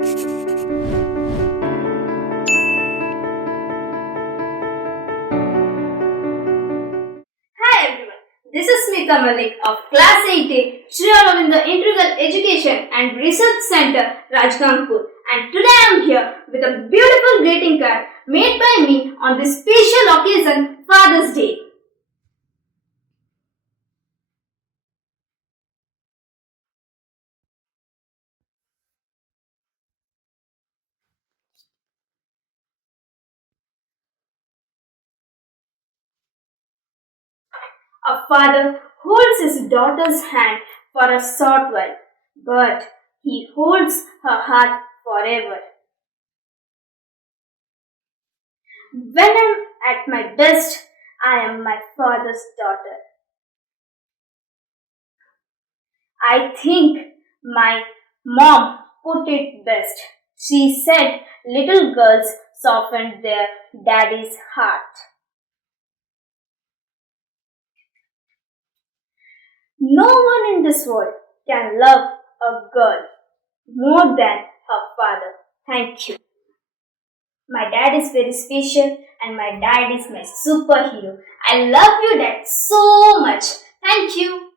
Hi everyone, this is Smita Mallick of Class 8A, Sri Aurobindo Integral Education and Research Center, Rajgangpur, and today I am here with a beautiful greeting card made by me on this special occasion, Father's Day. A father holds his daughter's hand for a short while, but he holds her heart forever. When I'm at my best, I am my father's daughter. I think my mom put it best. She said little girls softened their daddy's heart. No one in this world can love a girl more than her father. Thank you. My dad is very special and my dad is my superhero. I love you, dad, so much. Thank you.